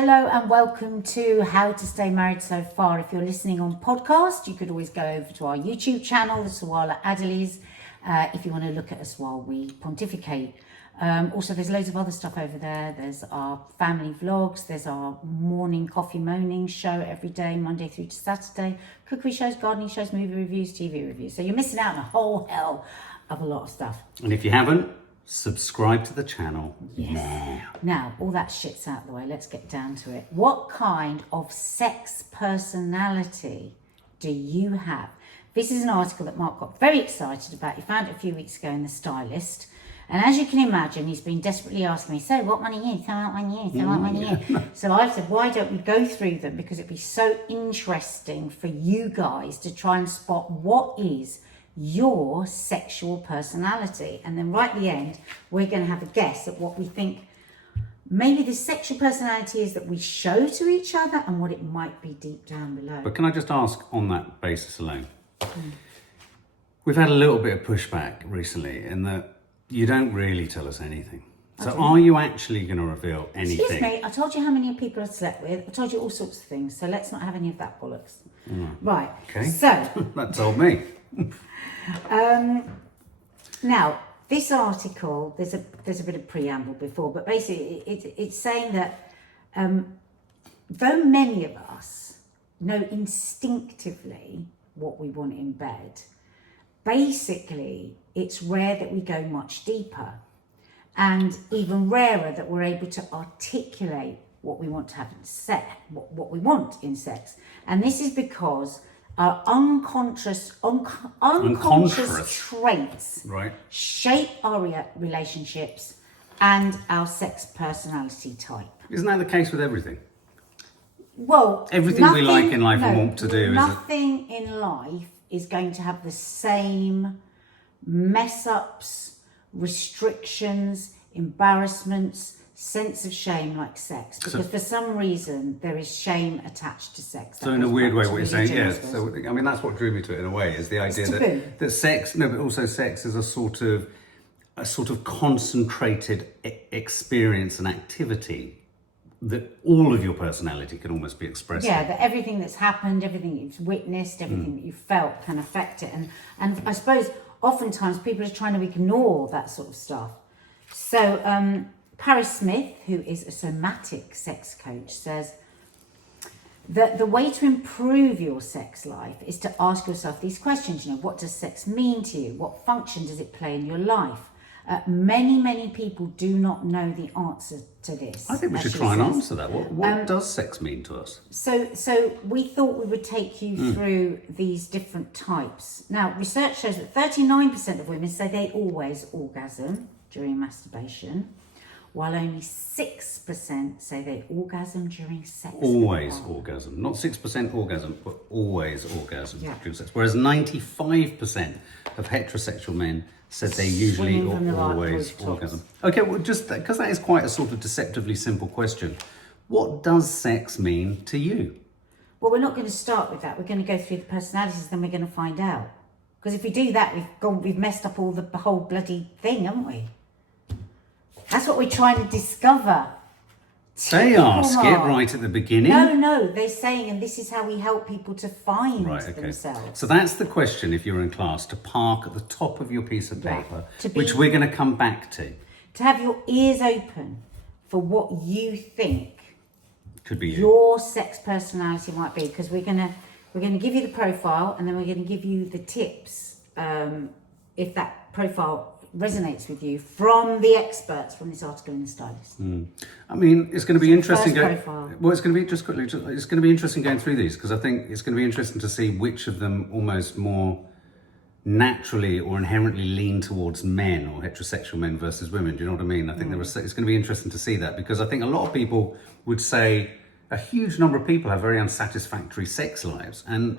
Hello and welcome to How to Stay Married So Far. If you're listening on podcast, you could always go over to our YouTube channel, the Sawalha-Adderleys, if you want to look at us while we pontificate. Also, there's loads of other stuff over there. There's our family vlogs. There's our morning coffee moaning show every day, Monday through to Saturday. Cookery shows, gardening shows, movie reviews, TV reviews. So you're missing out on a whole hell of a lot of stuff. And if you haven't, subscribe to the channel now. Now, all that shit's out of the way. Let's get down to it. What kind of sex personality do you have? This is an article that Mark got very excited about. He found it a few weeks ago in The Stylist. And as you can imagine, he's been desperately asking me, so what one are you? So what one are you? So what one are you? So I said, why don't we go through them? Because it'd be so interesting for you guys to try and spot what is your sexual personality. And then right at the end, we're going to have a guess at what we think maybe the sexual personality is that we show to each other and what it might be deep down below. But can I just ask on that basis alone? We've had a little bit of pushback recently in that you don't really tell us anything. So are you actually going to reveal anything? Excuse me, I told you how many people I've slept with. I told you all sorts of things. So let's not have any of that bollocks. Right. Okay. So. That told me. Now, this article, there's a bit of preamble before, but basically it's saying that though many of us know instinctively what we want in bed, basically it's rare that we go much deeper, and even rarer that we're able to articulate what we want to have in sex, what we want in sex. And this is because our unconscious traits shape our relationships and our sex personality type. Isn't that the case with everything? Well, everything we like in life and want to do. Nothing in life is going to have the same mess ups, restrictions, embarrassments, sense of shame like sex, because for some reason there is shame attached to sex. So in a weird way, what you're saying, yes. So I mean, that's what drew me to it in a way, is the idea that sex, but also sex is a sort of concentrated experience and activity that all of your personality can almost be expressed. Yeah, that everything that's happened, everything you've witnessed, everything that you felt can affect it, and I suppose oftentimes people are trying to ignore that sort of stuff. So. Paris Smith, who is a somatic sex coach, says that the way to improve your sex life is to ask yourself these questions. You know, what does sex mean to you? What function does it play in your life? Many people do not know the answer to this. I think we should try and answer that. What does sex mean to us? So we thought we would take you through these different types. Now, research shows that 39% of women say they always orgasm during masturbation, while only 6% say they orgasm during sex. Always orgasm. Not 6% orgasm, but always orgasm during sex. Whereas 95% of heterosexual men said they usually or always orgasm. Okay, well, just because that is quite a sort of deceptively simple question. What does sex mean to you? Well, we're not going to start with that. We're going to go through the personalities, then we're going to find out. Because if we do that, we've messed up the whole bloody thing, haven't we? That's what we're trying to discover. They ask it right at the beginning. No, they're saying, and this is how we help people to find themselves. So that's the question, if you're in class, to park at the top of your piece of paper, which we're going to come back to. To have your ears open for what you think could be your sex personality might be, because we're going to give you the profile, and then we're going to give you the tips if that profile resonates with you from the experts from this article in The Stylist. I mean, it's going to be interesting. It's going to be it's going to be interesting going through these, because I think it's going to be interesting to see which of them almost more naturally or inherently lean towards men, or heterosexual men versus women. Do you know what I mean? I think it's going to be interesting to see that, because I think a lot of people would say a huge number of people have very unsatisfactory sex lives, and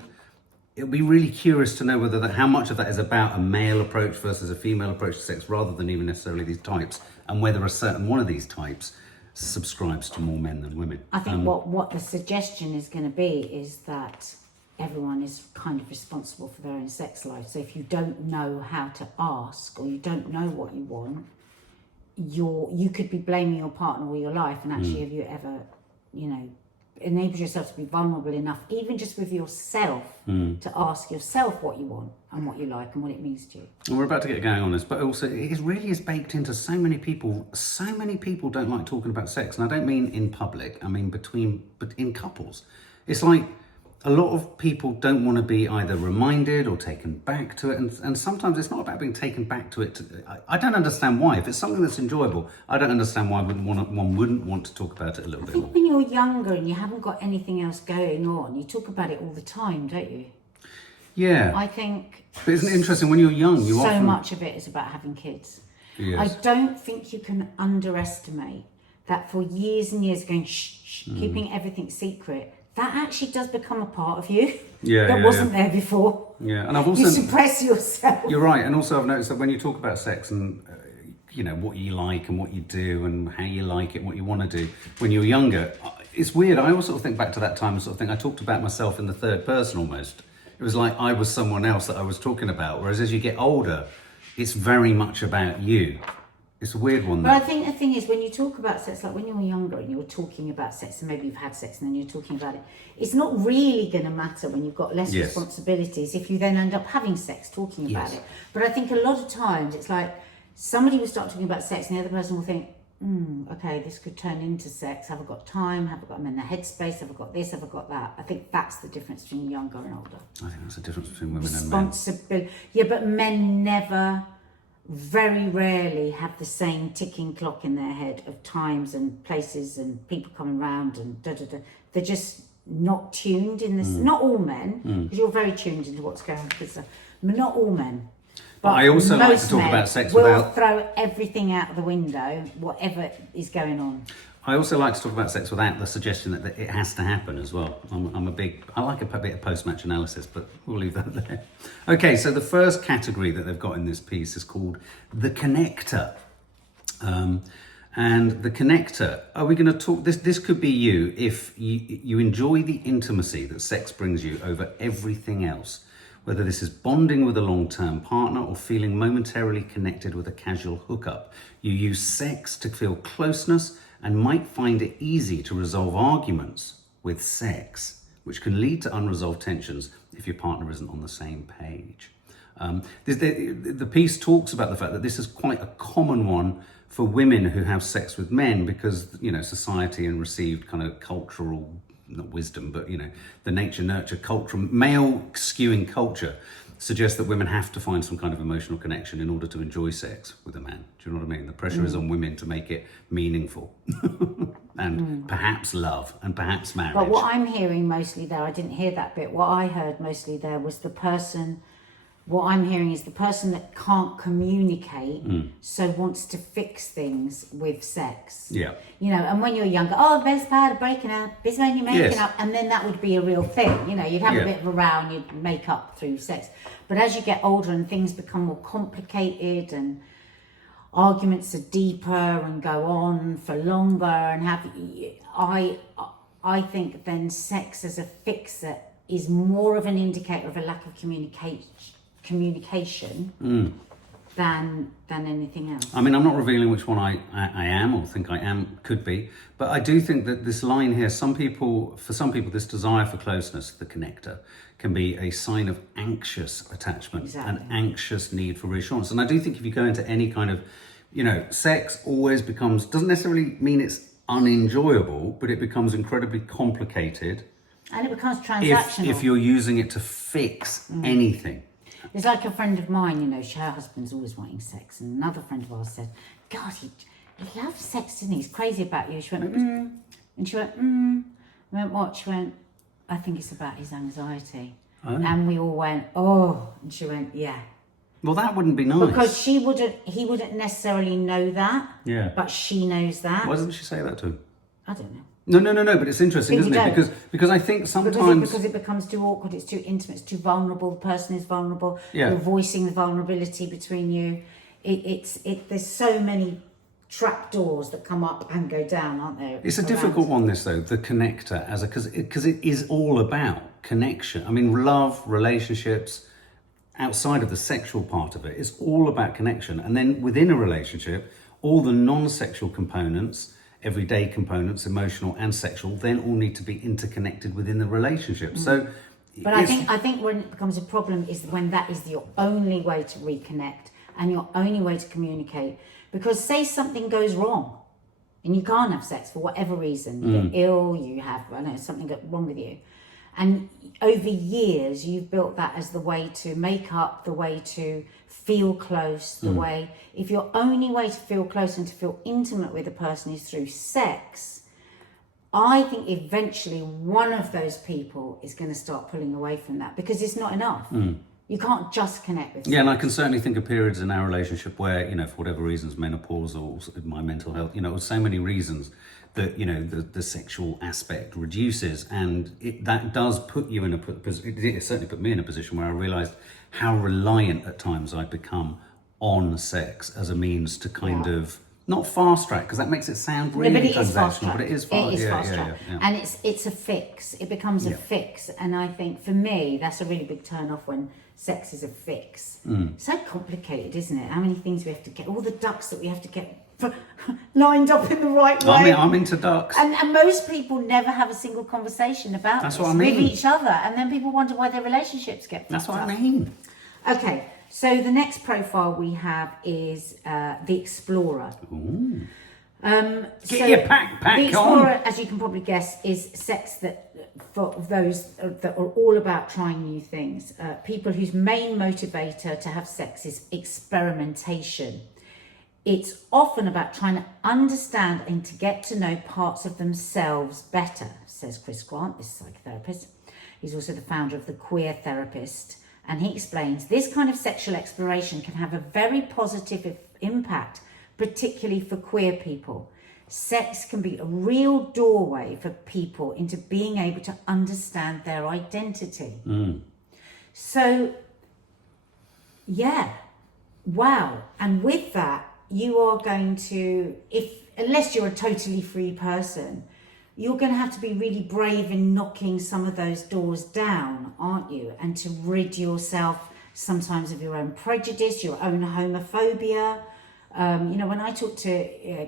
it'll be really curious to know whether how much of that is about a male approach versus a female approach to sex, rather than even necessarily these types, and whether a certain one of these types subscribes to more men than women. I think what the suggestion is going to be is that everyone is kind of responsible for their own sex life. So if you don't know how to ask, or you don't know what you want, you could be blaming your partner all your life, and actually have you ever enables yourself to be vulnerable enough, even just with yourself, to ask yourself what you want and what you like and what it means to you. And we're about to get going on this, but also it really is baked into so many people. So many people don't like talking about sex, and I don't mean in public. I mean but in couples. It's like a lot of people don't want to be either reminded or taken back to it, and sometimes it's not about being taken back to it. I don't understand why. If it's something that's enjoyable, I don't understand why one wouldn't want to talk about it a little bit more. I think when you're younger and you haven't got anything else going on, you talk about it all the time, don't you? Yeah. I think. But isn't it interesting when you're young? So much of it is about having kids. Yes. I don't think you can underestimate that for years and years going shh, keeping everything secret. That actually does become a part of you that wasn't there before. Yeah, and I've also... You suppress yourself. You're right, and also I've noticed that when you talk about sex and, what you like and what you do and how you like it and what you want to do when you're younger, it's weird. I always sort of think back to that time and sort of think I talked about myself in the third person almost. It was like I was someone else that I was talking about, whereas as you get older, it's very much about you. It's a weird one. But I think the thing is, when you talk about sex, like when you were younger and you were talking about sex, and maybe you've had sex and then you're talking about it, it's not really going to matter when you've got less responsibilities if you then end up having sex, talking about it. But I think a lot of times it's like somebody will start talking about sex and the other person will think, okay, this could turn into sex. Have I got time? I'm in the headspace? Have I got this? Have I got that? I think that's the difference between younger and older. I think that's the difference between women and men. Yeah, but men very rarely have the same ticking clock in their head of times and places and people coming round and da-da-da. They're just not tuned in this. Not all men, because you're very tuned into what's going on with this stuff. Not all men. But I also like to talk about sex without... throw everything out the window, whatever is going on. I also like to talk about sex without the suggestion that it has to happen as well. I like a bit of post-match analysis, but we'll leave that there. Okay, so the first category that they've got in this piece is called the connector. And the connector, are we going to talk, this could be you if you enjoy the intimacy that sex brings you over everything else, whether this is bonding with a long-term partner or feeling momentarily connected with a casual hookup. You use sex to feel closeness and might find it easy to resolve arguments with sex, which can lead to unresolved tensions if your partner isn't on the same page. The piece talks about the fact that this is quite a common one for women who have sex with men because, society and received kind of cultural, not wisdom, but, the nature-nurture culture, male skewing culture suggests that women have to find some kind of emotional connection in order to enjoy sex with a man. Do you know what I mean? The pressure is on women to make it meaningful and perhaps love and perhaps marriage. But what I'm hearing mostly there, I didn't hear that bit, what I heard mostly there was what I'm hearing is the person that can't communicate, so wants to fix things with sex. Yeah. And when you're younger, the best part of breaking up is when you're making up, and then that would be a real thing. You'd have a bit of a row and you'd make up through sex. But as you get older and things become more complicated and arguments are deeper and go on for longer and I think then sex as a fixer is more of an indicator of a lack of communication than anything else. I mean, I'm not revealing which one I am or think I am, could be, but I do think that this line here, for some people, this desire for closeness, the connector, can be a sign of anxious attachment, an anxious need for reassurance. And I do think if you go into any kind of, sex always doesn't necessarily mean it's unenjoyable, but it becomes incredibly complicated. And it becomes transactional. If you're using it to fix anything. It's like a friend of mine, her husband's always wanting sex. And another friend of ours said, God, he loves sex, doesn't he? He's crazy about you. She went, And she went, I went, what? She went, I think it's about his anxiety. Oh. And we all went, oh. And she went, yeah. Well, that wouldn't be nice. Because he wouldn't necessarily know that. Yeah. But she knows that. Why doesn't she say that to him? I don't know. No, but it's interesting, isn't it? Because I think sometimes... Because it becomes too awkward, it's too intimate, it's too vulnerable, the person is vulnerable, you're voicing the vulnerability between you. There's so many trapdoors that come up and go down, aren't there? It's a difficult one, this, though, the connector, because it is all about connection. I mean, love, relationships, outside of the sexual part of it, it's all about connection. And then within a relationship, all the non-sexual components everyday components, emotional and sexual, then all need to be interconnected within the relationship. So, but I think when it becomes a problem is when that is your only way to reconnect and your only way to communicate. Because say something goes wrong and you can't have sex for whatever reason, you get ill, you have, I don't know, something got wrong with you. And over years, you've built that as the way to make up, the way to feel close, the way, if your only way to feel close and to feel intimate with a person is through sex, I think eventually one of those people is going to start pulling away from that because it's not enough. You can't just connect with sex. Yeah, and I can certainly think of periods in our relationship where, you know, for whatever reasons, menopause or my mental health, you know, so many reasons that, you know, the sexual aspect reduces, and that does put you in it certainly put me in a position where I realised how reliant at times I'd become on sex as a means to kind of, not fast track, because that makes it sound really transactional, but it is fast track. And it's a fix. It becomes a fix. And I think for me, that's a really big turn off when sex is a fix. So complicated, isn't it? How many things we have to get, all the ducks that we have to get lined up in the right way. I'm into ducks. And most people never have a single conversation about this with each other. And then people wonder why their relationships get fucked up. That's what I mean. Okay, so the next profile we have is the Explorer. Ooh. Get your backpack on. The Explorer, as you can probably guess, is sex that for those that are all about trying new things. People whose main motivator to have sex is experimentation. It's often about trying to understand and to get to know parts of themselves better, says Chris Grant, this psychotherapist. He's also the founder of the Queer Therapist. And he explains this kind of sexual exploration can have a very positive impact, particularly for queer people. Sex can be a real doorway for people into being able to understand their identity. So, yeah, wow. And with that, you are going to, unless you're a totally free person, you're going to have to be really brave in knocking some of those doors down, aren't you? And to rid yourself sometimes of your own prejudice, your own homophobia. You know, when I talk to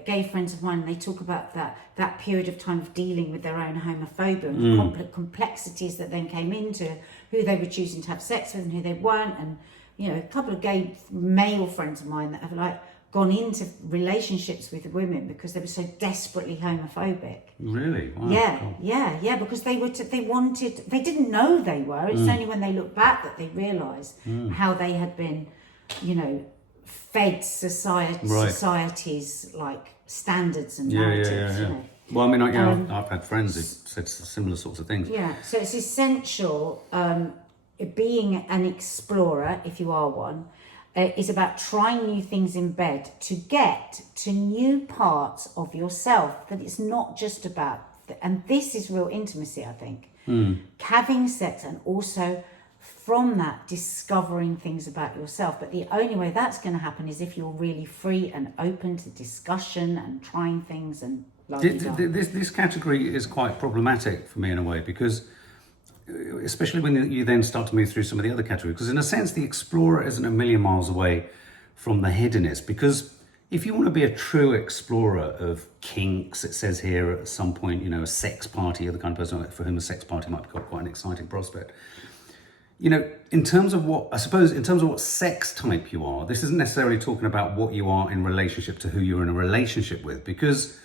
gay friends of mine, they talk about that period of time of dealing with their own homophobia and the complexities that then came into who they were choosing to have sex with and who they weren't. And, you know, a couple of gay male friends of mine that have gone into relationships with women because they were so desperately homophobic. Really? Wow. Yeah, because they didn't know they were. It's only when they look back that they realise how they had been, you know, fed society's like standards and narratives. You know. Well, I mean, I've had friends who said similar sorts of things. Yeah, so it's essential being an explorer, if you are one, is about trying new things in bed to get to new parts of yourself, that it's not just about, and this is real intimacy, I think, having sex and also from that discovering things about yourself. But the only way that's going to happen is if you're really free and open to discussion and trying things and this category is quite problematic for me in a way, because especially when you then start to move through some of the other categories, because in a sense the explorer isn't a million miles away from the hedonist, because if you want to be a true explorer of kinks, it says here at some point, you know, a sex party, or the kind of person for whom a sex party might be quite an exciting prospect. You know, in terms of what sex type you are, this isn't necessarily talking about what you are in relationship to who you're in a relationship with, because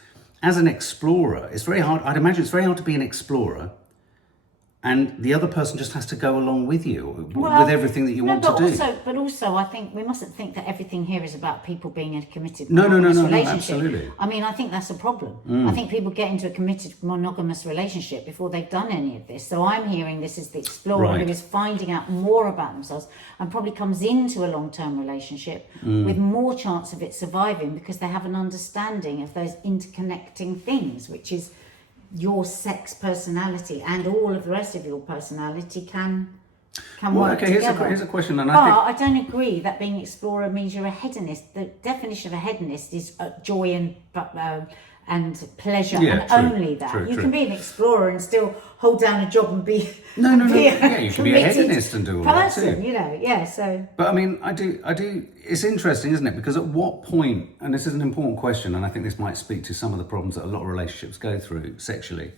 as an explorer, it's very hard, I'd imagine it's very hard to be an explorer and the other person just has to go along with you with everything that you want to do. But also, I think we mustn't think that everything here is about people being in a committed no, relationship. Absolutely. I mean, I think that's a problem. I think people get into a committed monogamous relationship before they've done any of this. So I'm hearing this as the explorer who is finding out more about themselves and probably comes into a long-term relationship with more chance of it surviving because they have an understanding of those interconnecting things, which is your sex personality and all of the rest of your personality can work together. Here's a question. And I don't agree that being an explorer means you're a hedonist. The definition of a hedonist is joy pleasure Yeah, and true, only that. true, You true. can be an explorer and still hold down a job and be No. be Yeah, you can be a committed hedonist and do all that too. person, you know. Yeah, so But I mean, I do. It's interesting, isn't it? Because at what point, and this is an important question, and I think this might speak to some of the problems that a lot of relationships go through sexually,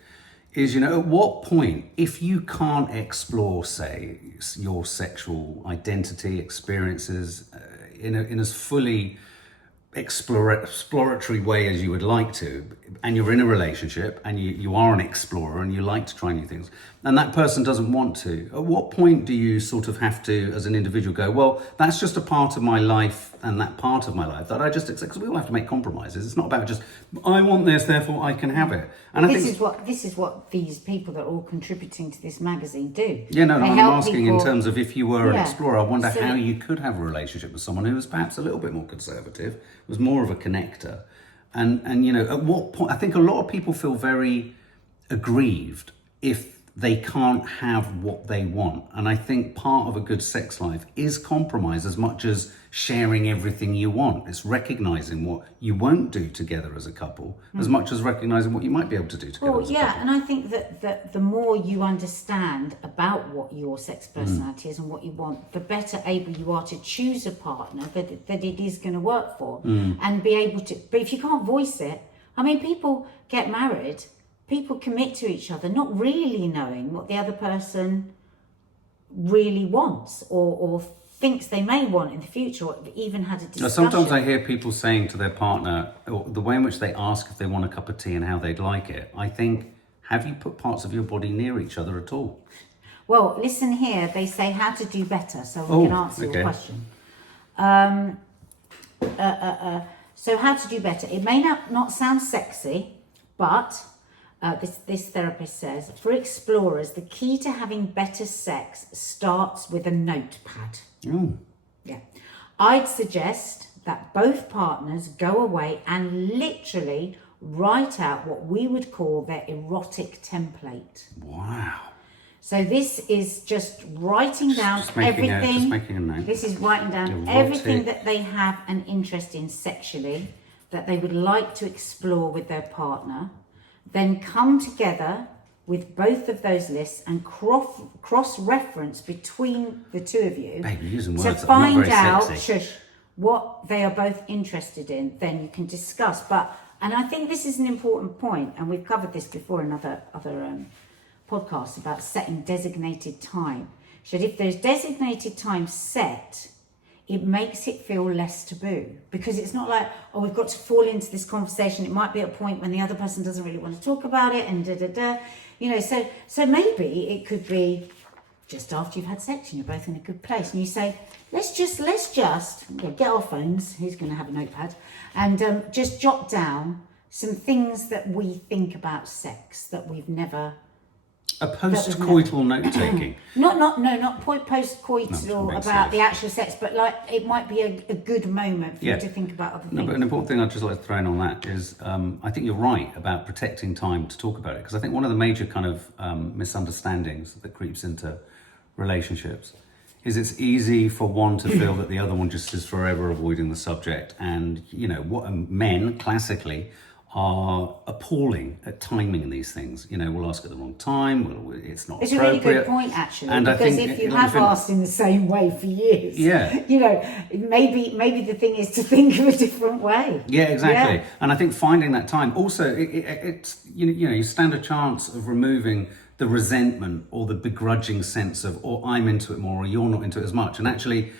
is, you know, at what point, if you can't explore, say, your sexual identity, experiences in as fully exploratory way as you would like to, and you're in a relationship and you are an explorer and you like to try new things, and that person doesn't want to, at what point do you sort of have to, as an individual, go, well, that's just a part of my life, and that part of my life that I just accept, because we all have to make compromises. It's not about just, I want this, therefore I can have it. And this is what these people that are all contributing to this magazine do. Yeah, no, They I'm help asking people- in terms of, if you were an Yeah. explorer, I wonder So- how you could have a relationship with someone who was perhaps a little bit more conservative, was more of a connector. And you know, at what point, I think a lot of people feel very aggrieved if they can't have what they want. And I think part of a good sex life is compromise as much as sharing everything you want. It's recognizing what you won't do together as a couple as much as recognizing what you might be able to do together Well, as a yeah, couple. and I think that the more you understand about what your sex personality is and what you want, the better able you are to choose a partner that it is going to work for, and be able to. But if you can't voice it, I mean, people get married, people commit to each other, not really knowing what the other person really wants or thinks they may want in the future, or even had a discussion. Sometimes I hear people saying to their partner, or the way in which they ask if they want a cup of tea and how they'd like it, I think, have you put parts of your body near each other at all? Well, listen here, they say how to do better, so we can answer your question. So how to do better. It may not sound sexy, but this therapist says, for explorers, the key to having better sex starts with a notepad. Yeah. I'd suggest that both partners go away and literally write out what we would call their erotic template. Wow. So this is just writing down Just making everything. a note. This is writing down Erotic. everything that they have an interest in sexually, that they would like to explore with their partner. Then come together with both of those lists and cross-reference between the two of you Babe, you're using to words that are not find very out sexy. what they are both interested in. Then you can discuss. And I think this is an important point, and we've covered this before in other podcasts about setting designated time. So if there's designated time set, it makes it feel less taboo, because it's not like, oh, we've got to fall into this conversation. It might be at a point when the other person doesn't really want to talk about it, and you know. So maybe it could be just after you've had sex and you're both in a good place, and you say, let's just get our phones. Who's going to have a notepad? And just jot down some things that we think about sex that we've never. A post-coital note-taking. Not post-coital No, makes about sense. the actual sex, but like it might be a good moment for Yeah. you to think about other No, things. but an important thing I'd just like to throw in on that is, I think you're right about protecting time to talk about it, because I think one of the major kind of misunderstandings that creeps into relationships is it's easy for one to feel that the other one just is forever avoiding the subject, and you know what, men classically are appalling at timing these things. You know, we'll ask at the wrong time. It's not It's a appropriate. really good point, actually, And I because think- if you let me have finish. asked in the same way for years, Yeah. you know, maybe the thing is to think of a different way. Yeah, exactly. Yeah. And I think finding that time also, it's you know, you stand a chance of removing the resentment or the begrudging sense of, or I'm into it more, or you're not into it as much. And actually,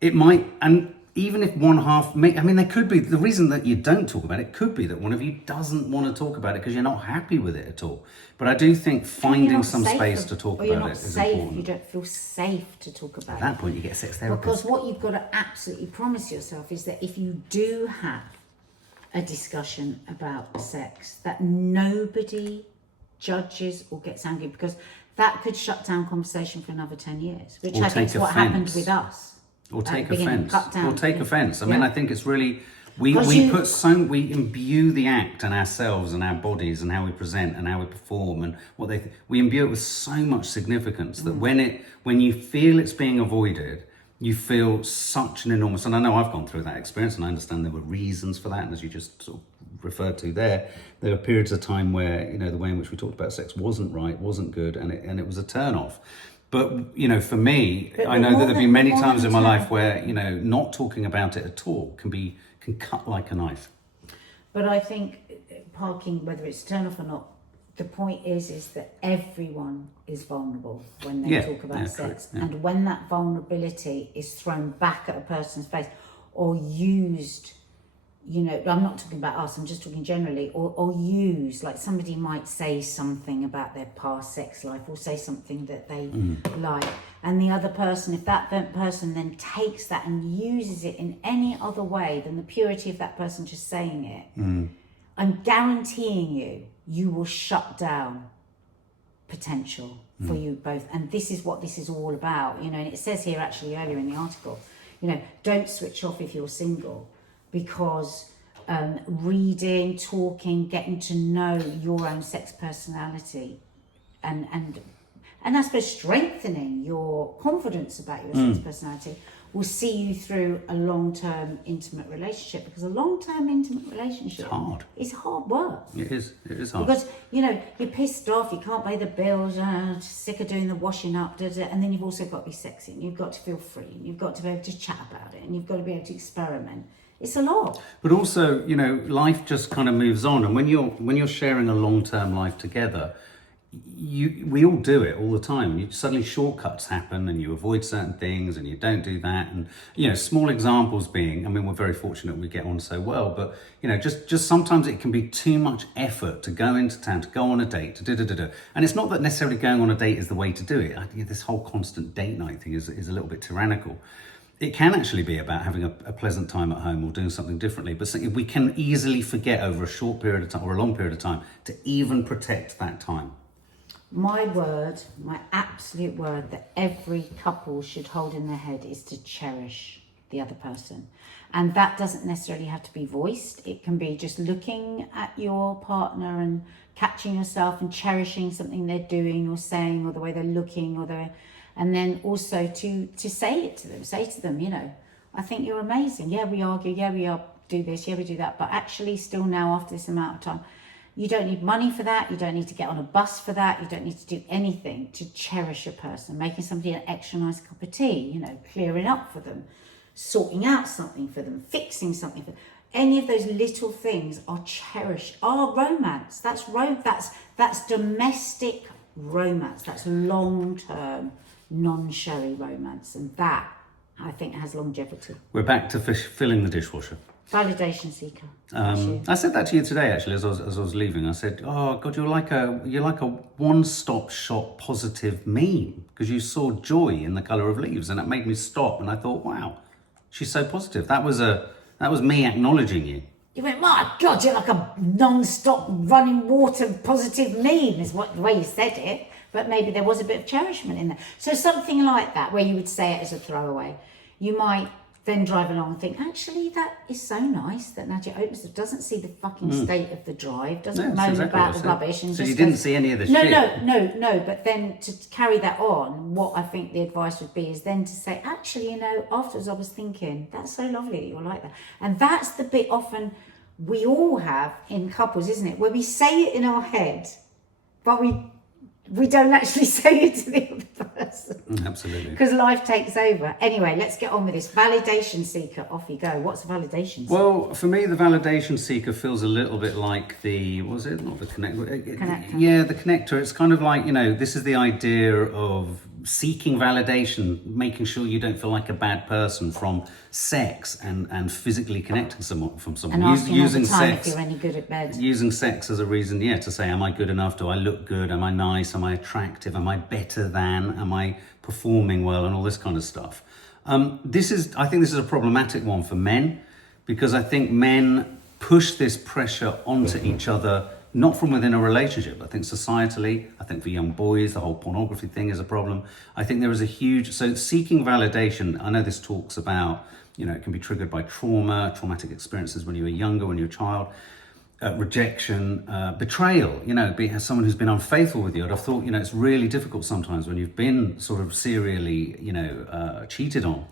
it might, and even if one half, there could be, the reason that you don't talk about it could be that one of you doesn't want to talk about it because you're not happy with it at all. But I do think You're finding not some safe space of- to talk or you're about not it is safe. important. You don't feel safe to talk about At it. that point, you get a sex therapist. Because what you've got to absolutely promise yourself is that if you do have a discussion about sex, that nobody judges or gets angry, because that could shut down conversation for another 10 years, which Or I think take is what happened offence. with us. Or at take the beginning. offence. Cut down. Or take offence. I Yeah. mean, I think it's really, we imbue the act and ourselves and our bodies and how we present and how we perform and what we imbue it with so much significance that when you feel it's being avoided, you feel such an enormous, and I know I've gone through that experience and I understand there were reasons for that, and as you just sort of referred to there. There were periods of time where, you know, the way in which we talked about sex wasn't right, wasn't good, and it was a turn off. But, you know, for me, I know that there have been many times in my life where, you know, not talking about it at all can cut like a knife. But I think parking, whether it's turn off or not, the point is that everyone is vulnerable when they talk about sex. Yeah. And when that vulnerability is thrown back at a person's face or used, you know, I'm not talking about us, I'm just talking generally, or used, like somebody might say something about their past sex life or say something that they like. And the other person, if that person then takes that and uses it in any other way than the purity of that person just saying it, I'm guaranteeing you will shut down potential for you both. And this is what this is all about, you know. And it says here actually earlier in the article, you know, don't switch off if you're single, because reading, talking, getting to know your own sex personality and I suppose strengthening your confidence about your sex personality will see you through a long-term intimate relationship, because a long-term intimate relationship is hard work. It is hard. Because, you know, you're pissed off, you can't pay the bills, sick of doing the washing up, and then you've also got to be sexy, and you've got to feel free, and you've got to be able to chat about it, and you've got to be able to experiment. It's a lot. But also, you know, life just kind of moves on, and when you're sharing a long-term life together, we all do it all the time, and suddenly shortcuts happen and you avoid certain things and you don't do that. And, you know, small examples being, I mean, we're very fortunate we get on so well, but, you know, just sometimes it can be too much effort to go into town, to go on a date, and it's not that necessarily going on a date is the way to do it. I think this whole constant date night thing is a little bit tyrannical. It can actually be about having a pleasant time at home or doing something differently, but we can easily forget over a short period of time or a long period of time to even protect that time. My word, my absolute word that every couple should hold in their head is to cherish the other person. And that doesn't necessarily have to be voiced. It can be just looking at your partner and catching yourself and cherishing something they're doing or saying or the way they're looking and then also to say it to them, say to them, you know, I think you're amazing. Yeah, we argue. Yeah, we do this. Yeah, we do that. But actually still now after this amount of time, you don't need money for that. You don't need to get on a bus for that. You don't need to do anything to cherish a person. Making somebody an extra nice cup of tea, you know, clearing up for them, sorting out something for them, fixing something for them. Any of those little things are cherished, are romance. That's domestic romance. That's long-term, non-showy romance. And that, I think, has longevity. We're back to filling the dishwasher. Validation seeker. I said that to you today, actually, as I was leaving. I said, "Oh God, you're like a one-stop shop positive meme, because you saw joy in the colour of leaves, and it made me stop." And I thought, "Wow, she's so positive." That was me acknowledging you. You went, "My God, you're like a non-stop running water positive meme," is the way you said it. But maybe there was a bit of cherishment in there. So something like that, where you would say it as a throwaway. You might then drive along and think, actually, that is so nice that Nadia opens it, doesn't see the fucking state of the drive, doesn't moan about the rubbish. And so just you didn't see any of the shit? No. But then to carry that on, what I think the advice would be is then to say, actually, you know, afterwards I was thinking, that's so lovely that you're like that. And that's the bit often we all have in couples, isn't it? Where we say it in our head, but we don't actually say it to the other person. Absolutely. Because life takes over. Anyway, let's get on with this. Validation seeker, off you go. What's a validation seeker? Well, for me, the validation seeker feels a little bit like the, was it? Not the connector. Connector. Yeah, the connector. It's kind of like, you know, this is the idea of seeking validation, making sure you don't feel like a bad person from sex and physically connecting from someone. And asking all the time if you're any good at bed. Using sex as a reason, to say, am I good enough? Do I look good? Am I nice? Am I attractive? Am I better than? Am I performing well? And all this kind of stuff. I think this is a problematic one for men, because I think men push this pressure onto each other, not from within a relationship. I think societally, I think for young boys, the whole pornography thing is a problem. I think there is so seeking validation, I know this talks about, you know, it can be triggered by traumatic experiences when you were younger, when you were a child, rejection, betrayal, you know, as someone who's been unfaithful with you. I've thought, you know, it's really difficult sometimes when you've been sort of serially, you know, cheated on.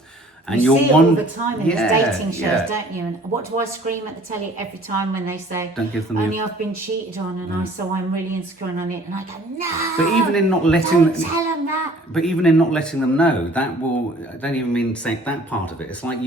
And you you're see it all the time in these dating shows, yeah. don't you? And what do I scream at the telly every time when they say, Don't give them only I've been cheated on, and so I'm really insecure and on it, and I go, no. But even in not letting don't tell them that. But even in not letting them know, that will, I don't even mean say that part of it. It's like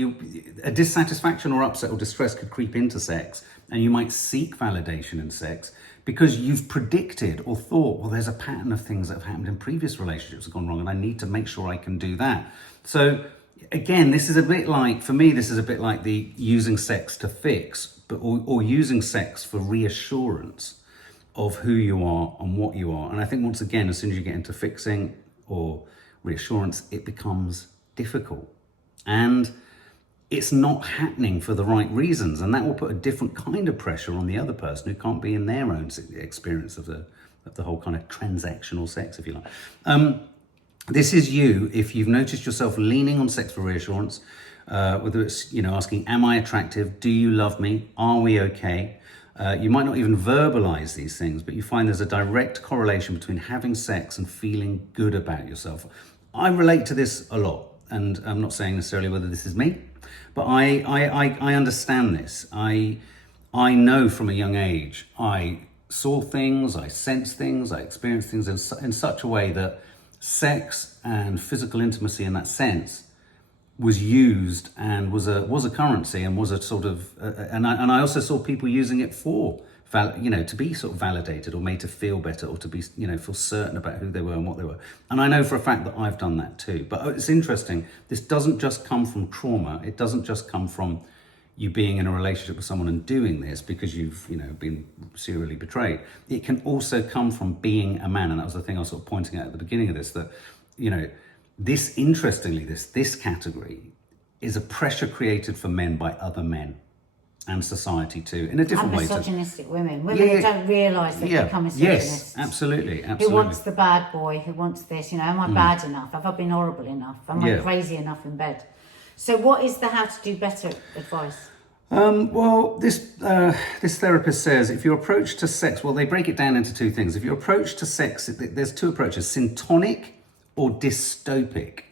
a dissatisfaction or upset or distress could creep into sex, and you might seek validation in sex because you've predicted or thought, well, there's a pattern of things that have happened in previous relationships that have gone wrong, and I need to make sure I can do that. So again, this is a bit like, for me, this is a bit like the using sex to fix, or using sex for reassurance of who you are and what you are. And I think once again, as soon as you get into fixing or reassurance, it becomes difficult. And it's not happening for the right reasons. And that will put a different kind of pressure on the other person who can't be in their own experience of the whole kind of transactional sex, if you like. This is you if you've noticed yourself leaning on sex for reassurance, whether it's, asking, am I attractive? Do you love me? Are we okay? You might not even verbalize these things, but you find there's a direct correlation between having sex and feeling good about yourself. I relate to this a lot, and I'm not saying necessarily whether this is me, but I understand this. I know from a young age, I saw things, I sensed things, I experienced things in such a way that sex and physical intimacy in that sense was used and was a currency and was a sort of and I also saw people using it for to be sort of validated or made to feel better or to be feel certain about who they were and what they were. And I know for a fact that I've done that too. But it's interesting, this doesn't just come from trauma. It doesn't just come from you being in a relationship with someone and doing this because you've been serially betrayed. It can also come from being a man, and that was the thing I was sort of pointing out at the beginning of this, that this, interestingly, this category is a pressure created for men by other men and society too, in a different way. Misogynistic women who don't realise they've become misogynists. Yes, absolutely. Who wants the bad boy, who wants this, am I bad enough? Have I been horrible enough? Am I crazy enough in bed? So what is the how to do better advice? Well, this therapist says if your approach to sex, well, they break it down into two things. If your approach to sex, there's two approaches, syntonic or dystopic.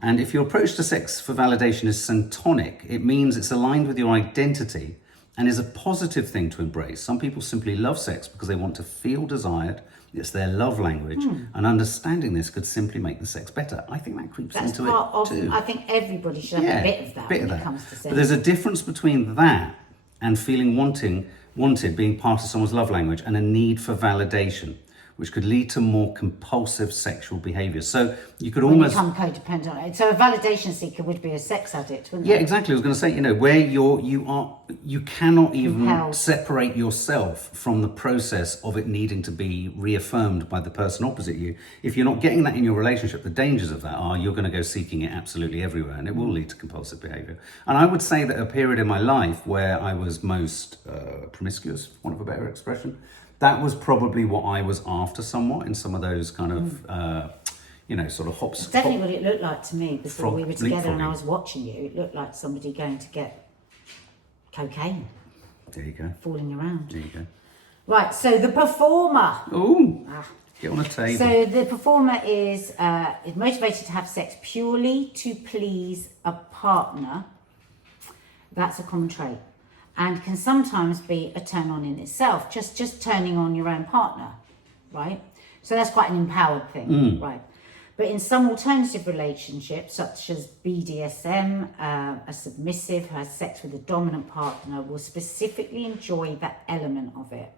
And if your approach to sex for validation is syntonic, it means it's aligned with your identity and is a positive thing to embrace. Some people simply love sex because they want to feel desired. It's their love language, and understanding this could simply make the sex better. I think that creeps into it too. I think everybody should have a bit of that when it comes to sex. But there's a difference between that and feeling wanted, being part of someone's love language, and a need for validation, which could lead to more compulsive sexual behaviour. So you could almost become codependent. So a validation seeker would be a sex addict, wouldn't it? Yeah, exactly. I was going to say, where you cannot even separate yourself from the process of it needing to be reaffirmed by the person opposite you. If you're not getting that in your relationship, the dangers of that are you're going to go seeking it absolutely everywhere, and it will lead to compulsive behaviour. And I would say that a period in my life where I was most promiscuous, for want of a better expression, that was probably what I was after somewhat in some of those kind of, sort of hops. It's definitely what it looked like to me before we were together and I was watching you. It looked like somebody going to get cocaine. There you go. Falling around. There you go. Right, so the performer. Ooh, get on a table. So the performer is motivated to have sex purely to please a partner. That's a common trait. And can sometimes be a turn on in itself, just turning on your own partner, right? So that's quite an empowered thing, right? But in some alternative relationships, such as BDSM, a submissive who has sex with a dominant partner will specifically enjoy that element of it.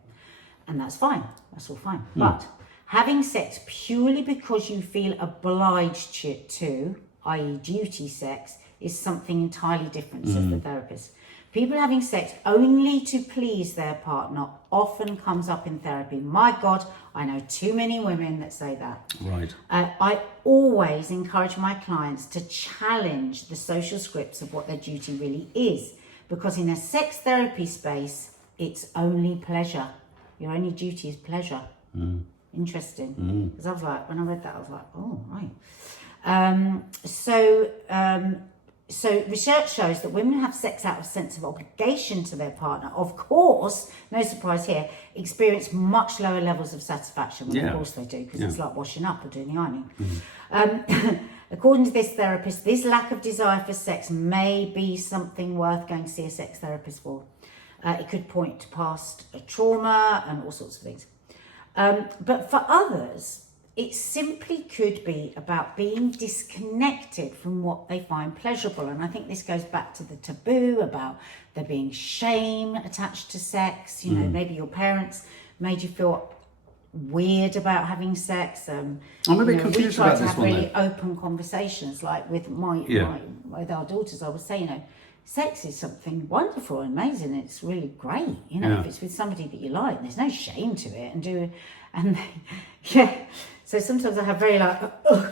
And that's fine, that's all fine. But having sex purely because you feel obliged to, i.e. duty sex, is something entirely different, says the therapist. People having sex only to please their partner often comes up in therapy. My God, I know too many women that say that. Right. I always encourage my clients to challenge the social scripts of what their duty really is. Because in a sex therapy space, it's only pleasure. Your only duty is pleasure. Interesting. Because I was like, when I read that, I was like, oh, right. So research shows that women who have sex out of a sense of obligation to their partner, of course, no surprise here, experience much lower levels of satisfaction. Well, of course they do, because it's like washing up or doing the ironing. According to this therapist, this lack of desire for sex may be something worth going to see a sex therapist for. It could point to past trauma and all sorts of things. But for others, it simply could be about being disconnected from what they find pleasurable. And I think this goes back to the taboo about there being shame attached to sex. You know, maybe your parents made you feel weird about having sex. I'm a bit confused about this one. We try to have really open conversations, like with with our daughters. I would say, you know, sex is something wonderful and amazing. It's really great, you know, if it's with somebody that you like. There's no shame to it, So sometimes I have very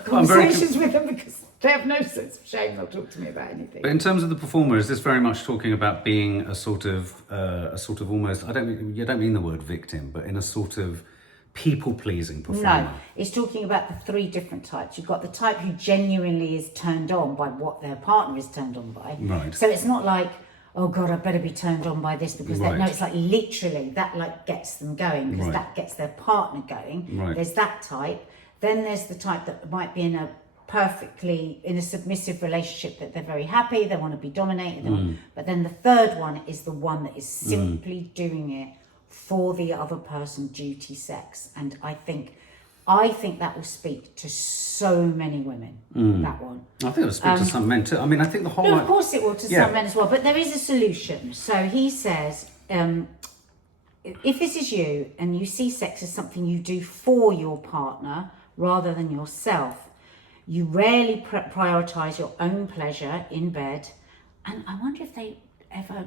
conversations with them because they have no sense of shame. They'll talk to me about anything. But in terms of the performer, is this very much talking about being a sort of almost, you don't mean the word victim, but in a sort of people-pleasing performer? No, it's talking about the three different types. You've got the type who genuinely is turned on by what their partner is turned on by. Right. So it's not like, oh God, I better be turned on by this because no, it's like literally that like gets them going because that gets their partner going. Right. There's that type. Then there's the type that might be in a submissive relationship that they're very happy, they want to be dominated. But then the third one is the one that is simply doing it for the other person, duty sex. And I think that will speak to so many women, that one. I think it will speak to some men too. I mean, I think the whole... No, of course it will to some men as well, but there is a solution. So he says, if this is you and you see sex as something you do for your partner rather than yourself, you rarely prioritise your own pleasure in bed. And I wonder if they ever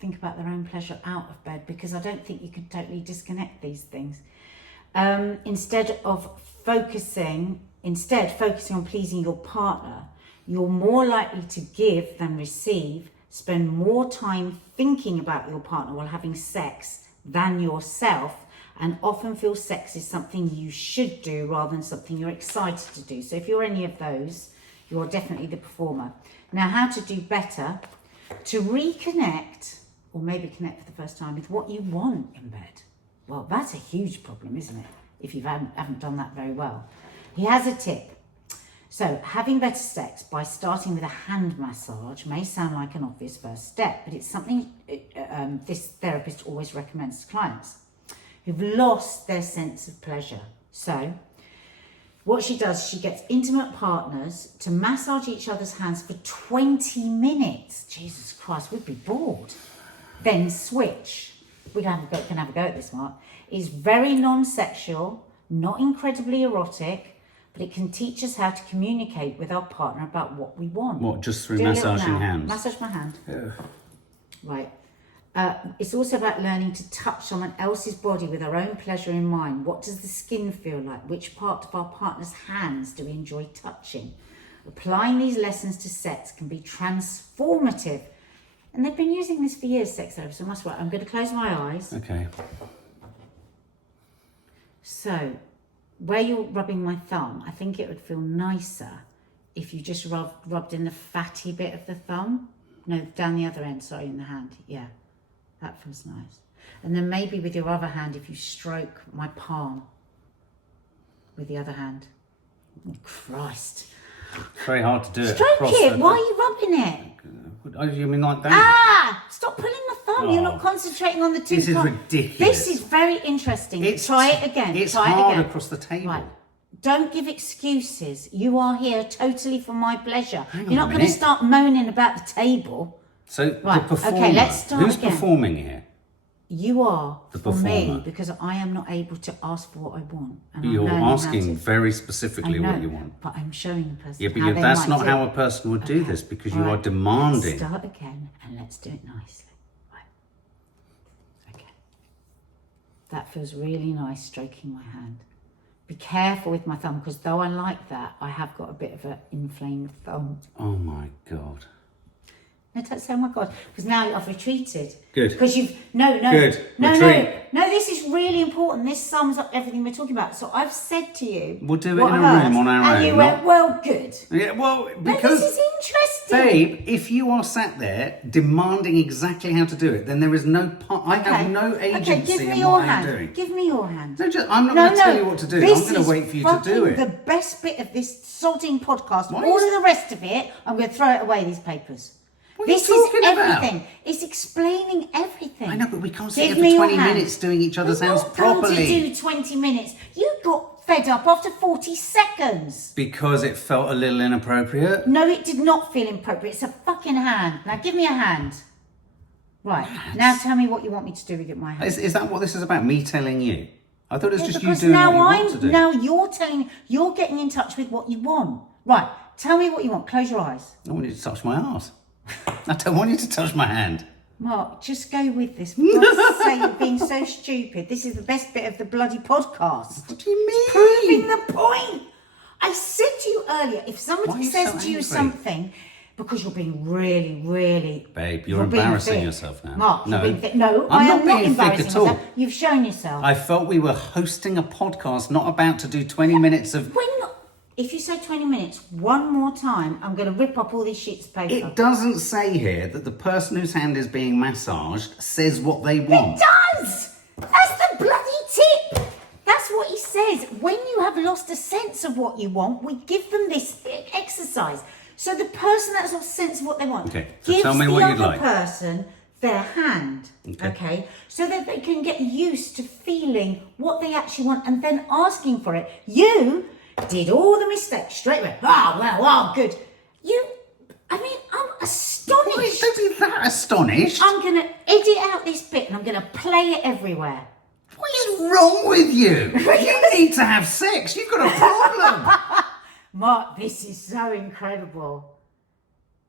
think about their own pleasure out of bed, because I don't think you can totally disconnect these things. Instead focusing on pleasing your partner, you're more likely to give than receive, spend more time thinking about your partner while having sex than yourself, and often feel sex is something you should do rather than something you're excited to do. So if you're any of those, you're definitely the performer. Now, how to do better? To reconnect, or maybe connect for the first time, with what you want in bed. Well, that's a huge problem, isn't it? If you haven't done that very well. He has a tip. So, having better sex by starting with a hand massage may sound like an obvious first step, but it's something this therapist always recommends to clients who've lost their sense of pleasure. So, what she does, she gets intimate partners to massage each other's hands for 20 minutes. Jesus Christ, we'd be bored. Then switch. We can have a go at this, Mark. It's very non-sexual, not incredibly erotic, but it can teach us how to communicate with our partner about what we want. What, just through massaging hands? Massage my hand. Yeah. Right. It's also about learning to touch someone else's body with our own pleasure in mind. What does the skin feel like? Which part of our partner's hands do we enjoy touching? Applying these lessons to sex can be transformative. And they've been using this for years, sex therapists. So that's right. I'm going to close my eyes. Okay. So, where you're rubbing my thumb, I think it would feel nicer if you just rubbed in the fatty bit of the thumb. No, down the other end, sorry, in the hand. Yeah, that feels nice. And then maybe with your other hand, if you stroke my palm with the other hand. Oh, Christ. It's very hard to do it. Stroke it. Why are you rubbing it? Oh, you mean like that? Ah! Stop pulling the thumb. You're not concentrating on the two. This is ridiculous. This is very interesting. Try it again. It's Try hard it again. across the table. Right. Don't give excuses. You are here totally for my pleasure. Hang on You're not a going to minute. start moaning about the table. So Right, the performer. okay, let's start Who's again. performing here? You are The for performer. me because I am not able to ask for what I want. And I'm You're learning how asking to. very I specifically know, what you want. but I'm showing the person Yeah, but how they that's might not do how it. a person would do Okay. this, because All you are right, demanding. Let's start again and let's do it nicely. Right. Okay. That feels really nice, stroking my hand. Be careful with my thumb, because though I like that, I have got a bit of an inflamed thumb. Oh my God. No, don't say, oh my God, because now I've retreated. Good. Because you've, no, Good. no, Retreat. no, this is really important. This sums up everything we're talking about. So I've said to you. We'll do it what in a I room on our own. And you went, well, good. Yeah, well, No, because... this is interesting. Babe, if you are sat there demanding exactly how to do it, then there is no part. I have no agency in what I'm doing. Give me your hand. No, I'm not going to tell you what to do. I'm going to wait for you to do it. The best bit of this sodding podcast. What All is- of the rest of it, I'm going to throw it away. These papers. What are you This talking is about? everything. It's explaining everything. I know, but we can't sit Give here me for your 20 hand. minutes doing each other's We're hands not going properly. to do 20 minutes. You got fed up after 40 seconds. Because it felt a little inappropriate. No, it did not feel inappropriate. It's a fucking hand. Now give me a hand. Right. Now tell me what you want me to do with my hand. Is that what this is about? Me telling you? I thought it was just you Because doing now what you want to do. Now you're getting in touch with what you want. Right. Tell me what you want. Close your eyes. I want you to touch my arse. I don't want you to touch my hand. Mark, just go with this. For God's sake, you're being so stupid. This is the best bit of the bloody podcast. What do you mean? Proving the point. I said to you earlier, if Why are somebody you says so to you angry? something, because you're being really, really... Babe, you're being embarrassing thick. yourself now. Mark, No. you're being thick. No, I'm I not am not being thick embarrassing at all. myself. You've shown yourself. I felt we were hosting a podcast, not about to do 20 minutes of... When... If you say 20 minutes one more time, I'm going to rip up all these sheets of paper. It doesn't say here that the person whose hand is being massaged says what they want. It does! That's the bloody tip! That's what he says. When you have lost a sense of what you want, we give them this exercise. So the person that's lost a sense of what they want Okay, so gives tell me the what you'd other like. person their hand, Okay. so that they can get used to feeling what they actually want and then asking for it. You did all the mistakes straight away. Good. I'm astonished. Don't be that astonished. I'm going to edit out this bit and I'm going to play it everywhere. What is wrong with you? You need to have sex. You've got a problem. Mark, this is so incredible.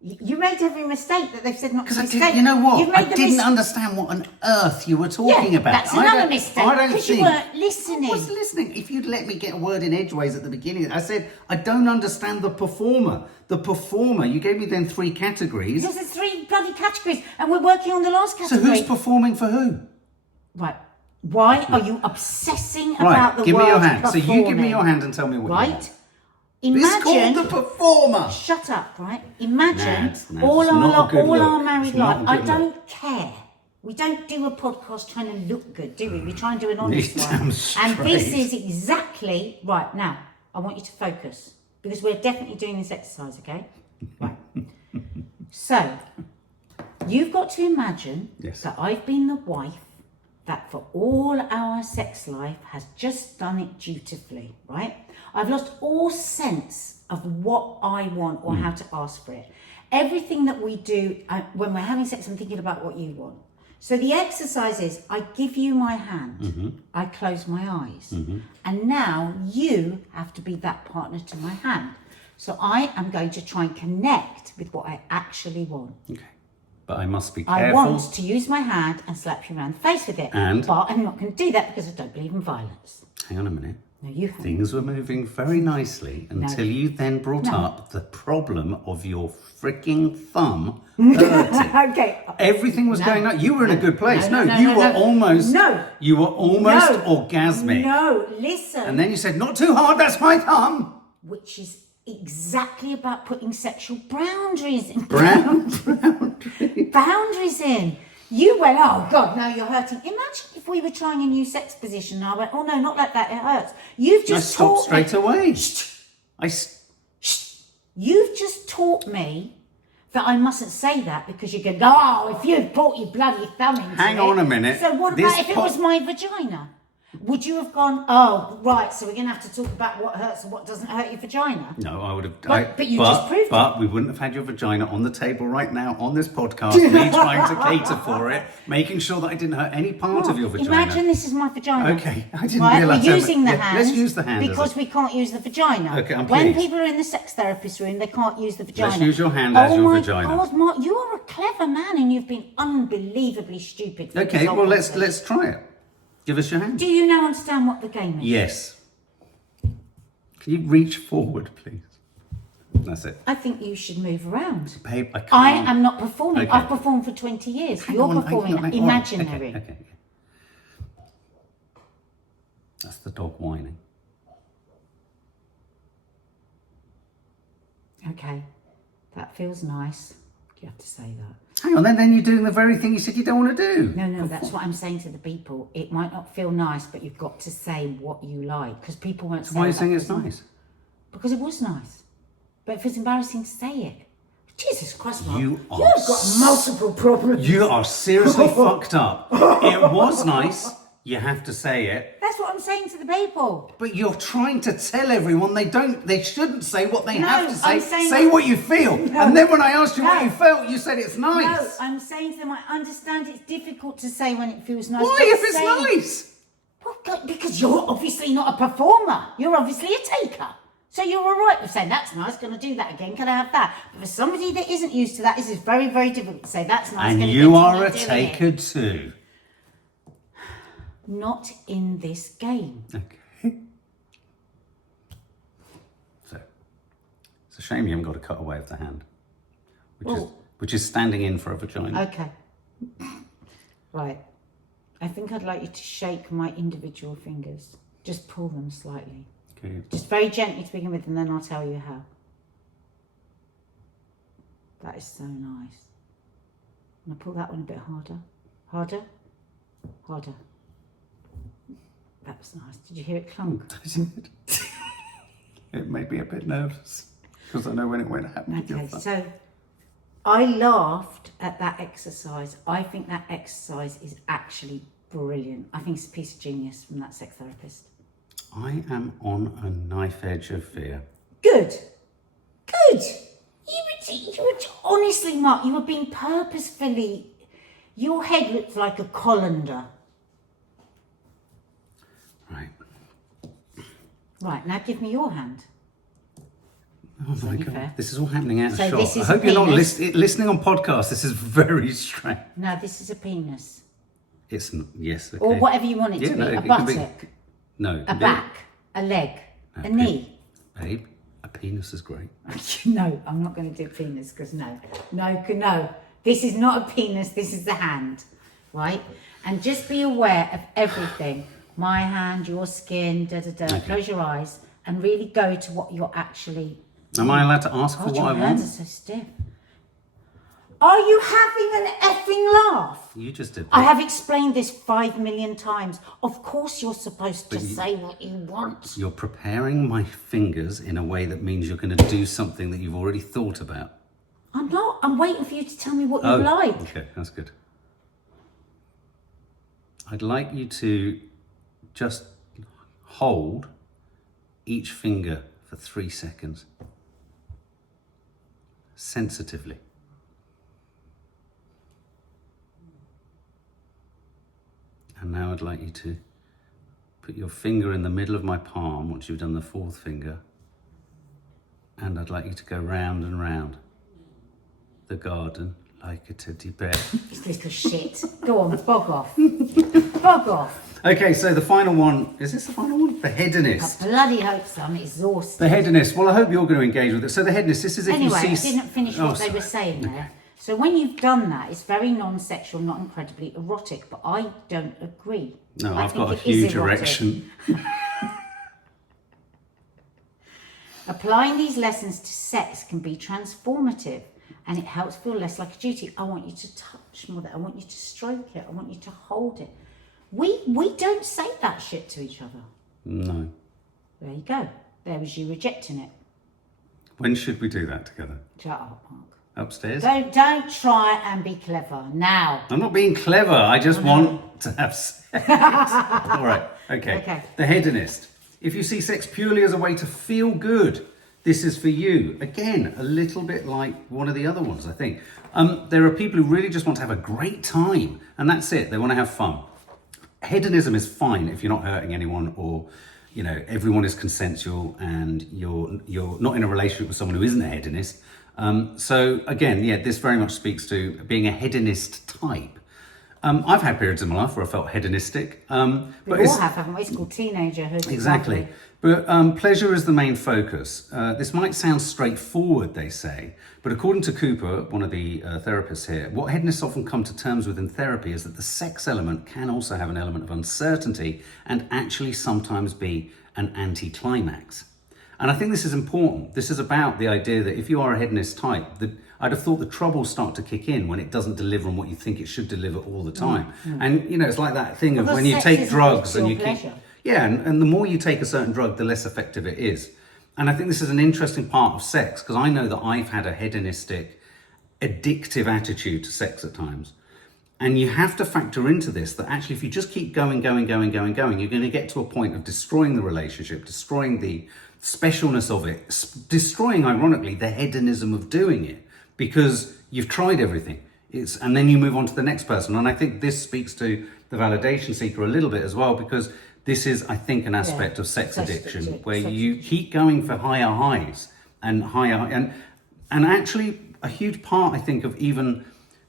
You made every mistake that they've said not to Because mistake. you know what? You've I made the didn't understand what on earth you were talking Yeah, about. that's I another don't- mistake, I don't because you think- weren't listening. I was listening. If you'd let me get a word in edgeways at the beginning, I said, I don't understand the performer. The performer, you gave me then 3 categories. There's 3 bloody categories and we're working on the last So category. who's performing for who? Right. Why are you obsessing Right, about the give word me your hand. So you give me performing? your hand and tell me what you Right? want. Imagine... It's called the performer. Shut up, right? Imagine No, all it's not a good look. our married It's not life. a I good don't care. We don't do a podcast trying to look good, do we? We try and do an honest You one. damn And this straight. is exactly right. Now, I want you to focus because we're definitely doing this exercise, okay? Right. So, you've got to imagine Yes. that I've been the wife that for all our sex life has just done it dutifully, right? I've lost all sense of what I want or how to ask for it. Everything that we do when we're having sex, I'm thinking about what you want. So the exercise is I give you my hand, I close my eyes, and now you have to be that partner to my hand. So I am going to try and connect with what I actually want. Okay. But I must be careful. I want to use my hand and slap you around the face with it. And? But I'm not going to do that because I don't believe in violence. Hang on a minute. No, you haven't. Things were moving very nicely until you then brought up the problem of your freaking thumb hurting. Okay. Everything was going on. You were in a good place. No, You were no. almost. No. You were almost No. orgasmic. No, listen. And then you said, "Not too hard. That's my thumb." Which is exactly about putting sexual boundaries in. Boundaries in. You went, oh God, now you're hurting. Imagine if we were trying a new sex position and I went, oh no, not like that, it hurts. You've I just stopped taught straight me. away. You've just taught me that I mustn't say that because you go, oh, if you've brought your bloody thumb into Hang it. on a minute. So what This about if it was my vagina? Would you have gone, oh, right, so we're going to have to talk about what hurts and what doesn't hurt your vagina? No, I would have. But you just proved it. But we wouldn't have had your vagina on the table right now on this podcast. Me trying to cater for it, making sure that I didn't hurt any part of your vagina. Imagine this is my vagina. Okay, I didn't right? realise We're how using much- the yeah, hand. let's use the hand as because a- we can't use the vagina. Okay, I'm When pleased. people are in the sex therapist room, they can't use the vagina. Let's use your hand as your my vagina. God, Mark, you are a clever man, and you've been unbelievably stupid. For Okay, this whole well conversation. let's try it. Give us your hand. Do you now understand what the game is? Yes. Can you reach forward, please? That's it. I think you should move around. Babe, I can't. I am not performing. Okay. I've performed for 20 years. You're performing hang on. imaginary. Okay. That's the dog whining. Okay, that feels nice. You have to say that. Hang on, then you're doing the very thing you said you don't want to do. No, that's what I'm saying to the people. It might not feel nice, but you've got to say what you like, because people won't say. Why are you saying it's nice? Because it was nice. But if it's embarrassing, say it. Jesus Christ, Mark. You've got multiple problems. You are seriously fucked up. It was nice. You have to say it. That's what I'm saying to the people. But you're trying to tell everyone they shouldn't say what they have to say. I'm saying say what you feel. No. And then when I asked you what No. you felt, you said it's nice. No, I'm saying to them, I understand it's difficult to say when it feels nice. Why but if it's say- nice? Well, because you're obviously not a performer. You're obviously a taker. So you're all right with saying, that's nice, going to do that again, can I have that? But for somebody that isn't used to that, this is very, very difficult to say, that's nice. And gonna you are a continue doing taker it. too. Not in this game. Okay. So, it's a shame you haven't got a cutaway of the hand, which is standing in for a vagina. Okay. Right. I think I'd like you to shake my individual fingers. Just pull them slightly. Okay. Just very gently to begin with, and then I'll tell you how. That is so nice. I'm going to pull that one a bit harder. Harder. Harder. That was nice. Did you hear it clunk? It made me a bit nervous because I know when it went happen. Okay, so I laughed at that exercise. I think that exercise is actually brilliant. I think it's a piece of genius from that sex therapist. I am on a knife edge of fear. Good. Good. You were honestly, Mark, you were being purposefully. Your head looked like a colander. Right. Right, now give me your hand. Oh my be God. fair? This is all happening out of So shot. this is I hope a you're not penis. listening on podcasts. This is very strange. Now this is a penis. Yes, okay. Or whatever you want it to Yeah, be. no, A it can buttock, be- No. a back, a leg, a knee. Babe, a penis is great. No, I'm not going to do penis because no. This is not a penis, this is the hand, right? And just be aware of everything. My hand, your skin, Okay. Close your eyes and really go to what you're actually... Am I allowed to ask for God, what I your hands want? are so stiff. Are you having an effing laugh? You just did. I have explained this 5 million times. Of course you're supposed to say what you want. You're preparing my fingers in a way that means you're going to do something that you've already thought about. I'm not. I'm waiting for you to tell me what you like. Okay, that's good. I'd like you to just hold each finger for 3 seconds. Sensitively. And now I'd like you to put your finger in the middle of my palm once you've done the 4th finger. And I'd like you to go round and round the garden like a teddy bear. This little shit. Go on, bog off. Bog off. Okay, so the final one, is this the final one? The hedonist. I bloody hope so. I'm exhausted. The hedonist, well I hope you're going to engage with it. So the hedonist, this is if Anyway, you see... I didn't finish what they were saying there. So when you've done that, it's very non-sexual, not incredibly erotic, but I don't agree. No, I I've think got a it is huge erotic. erection. Applying these lessons to sex can be transformative and it helps feel less like a duty. I want you to touch more. I want you to stroke it. I want you to hold it. We don't say that shit to each other. No. There you go. There was you rejecting it. When should we do that together? Shut up, Mark. Upstairs? Don't try and be clever now. I'm not being clever, I just want to have sex. All right, okay. The hedonist. If you see sex purely as a way to feel good, this is for you. Again, a little bit like one of the other ones, I think. There are people who really just want to have a great time, and that's it. They want to have fun. Hedonism is fine if you're not hurting anyone, or everyone is consensual and you're not in a relationship with someone who isn't a hedonist. So again, this very much speaks to being a hedonist type. I've had periods in my life where I felt hedonistic. But We all have, haven't we? It's called teenagerhood. Exactly. Lovely. But pleasure is the main focus. This might sound straightforward, they say, but according to Cooper, one of the therapists here, what hedonists often come to terms with in therapy is that the sex element can also have an element of uncertainty and actually sometimes be an anticlimax. And I think this is important. This is about the idea that if you are a hedonist type, I'd have thought the troubles start to kick in when it doesn't deliver on what you think it should deliver all the time. And, you know, it's like that thing of when you take drugs and you keep... Yeah, and the more you take a certain drug, the less effective it is. And I think this is an interesting part of sex, because I know that I've had a hedonistic, addictive attitude to sex at times. And you have to factor into this that actually if you just keep going, you're going to get to a point of destroying the relationship, destroying the specialness of it, destroying, ironically, the hedonism of doing it, because you've tried everything. And then you move on to the next person. And I think this speaks to the validation seeker a little bit as well, because this is, I think, an aspect of sex addiction where you keep going for higher highs and higher, and actually a huge part, I think, of even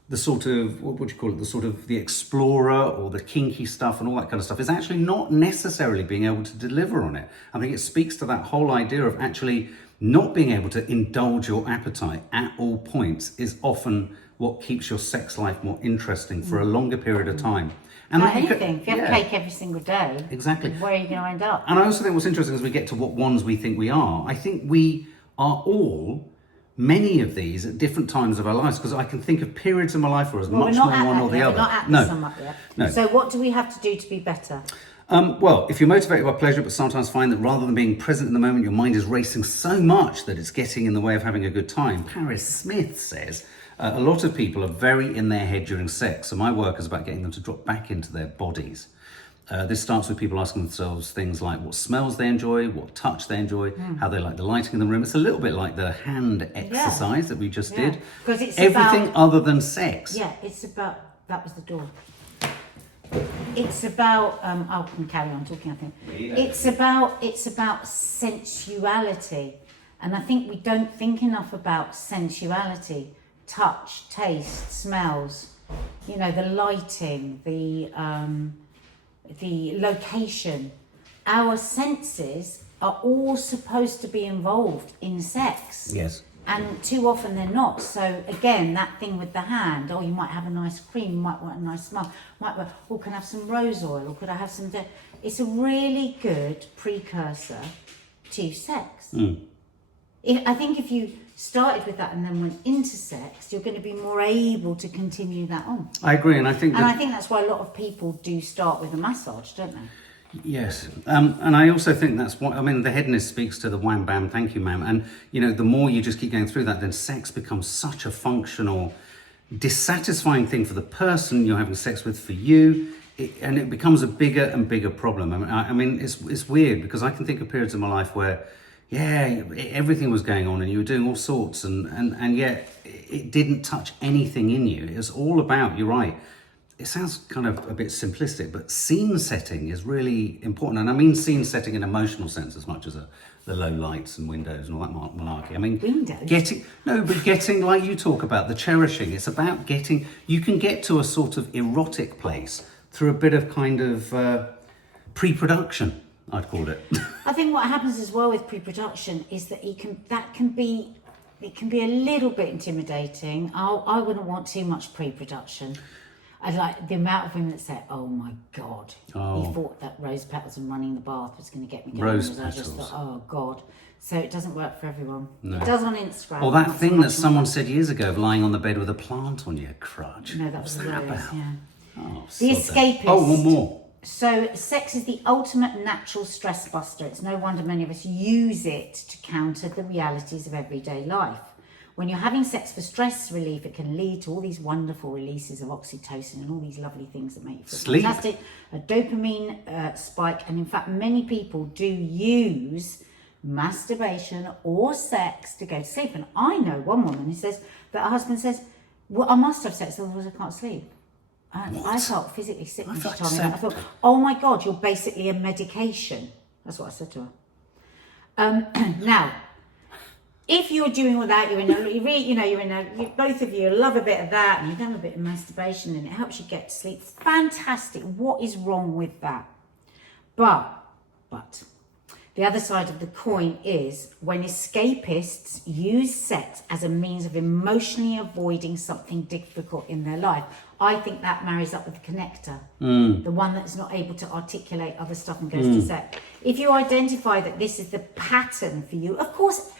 the sort of, what would you call it, the sort of the explorer or the kinky stuff and all that kind of stuff is actually not necessarily being able to deliver on it. I think it speaks to that whole idea of actually not being able to indulge your appetite at all points is often what keeps your sex life more interesting for a longer period of time. And like anything, if you have cake every single day, exactly, where are you going to end up? And I also think what's interesting as we get to what ones we think we are, I think we are all many of these at different times of our lives, because I can think of periods in my life where I was much more one or the other. We're not at the sum up yet. No. So what do we have to do to be better? Well, if you're motivated by pleasure, but sometimes find that rather than being present in the moment, your mind is racing so much that it's getting in the way of having a good time. Paris Smith says, a lot of people are very in their head during sex, so my work is about getting them to drop back into their bodies. This starts with people asking themselves things like what smells they enjoy, what touch they enjoy, how they like the lighting in the room. It's a little bit like the hand exercise that we just did. Because it's everything other than sex. Yeah, it's about, that was the door. It's about, I can carry on talking, I think. It's about sensuality. And I think we don't think enough about sensuality. Touch, taste, smells, you know, the lighting, the location. Our senses are all supposed to be involved in sex. Yes. And too often they're not. So again, that thing with the hand, you might have a nice cream, you might want a nice smell, can I have some rose oil, or could I have some... It's a really good precursor to sex. I think if you started with that and then went into sex, you're going to be more able to continue that on. I agree, and I think that's why a lot of people do start with a massage, don't they? Yes, and I also think that's what, I mean, the hedonist speaks to the wham bam, thank you ma'am, and you know, the more you just keep going through that, then sex becomes such a functional, dissatisfying thing for the person you're having sex with, for you, and it becomes a bigger and bigger problem. I mean, it's weird, because I can think of periods in my life where everything was going on and you were doing all sorts, and yet it didn't touch anything in you. It was all about, you're right, it sounds kind of a bit simplistic, but scene setting is really important. And I mean scene setting in emotional sense as much as the low lights and windows and all that malarkey. I mean, windows? Getting, like you talk about, the cherishing. It's about getting, you can get to a sort of erotic place through a bit of kind of pre-production, I'd call it. I think what happens as well with pre-production is that it can be a little bit intimidating. I wouldn't want too much pre-production. I like the amount of women that say, "Oh my God, he thought that rose petals and running the bath was going to get me going." Rose petals. I just thought, "Oh God." So it doesn't work for everyone. No. It does on Instagram. Or that thing that someone said years ago of lying on the bed with a plant on your crotch. No, that was the rose. about? Yeah. Oh, The Escapist. Oh, one more. So sex is the ultimate natural stress buster. It's no wonder many of us use it to counter the realities of everyday life. When you're having sex for stress relief, it can lead to all these wonderful releases of oxytocin and all these lovely things that make you feel fantastic. A dopamine spike. And in fact, many people do use masturbation or sex to go to sleep. And I know one woman who says that her husband says, "Well, I must have sex, otherwise I can't sleep." And I felt physically sick when she told me that. I thought, "Oh my God, you're basically a medication." That's what I said to her. Now, if you're doing all that, both of you love a bit of that, and you've done a bit of masturbation, and it helps you get to sleep. Fantastic. What is wrong with that? But the other side of the coin is when escapists use sex as a means of emotionally avoiding something difficult in their life. I think that marries up with the connector, the one that's not able to articulate other stuff and goes to sex. If you identify that this is the pattern for you, of course,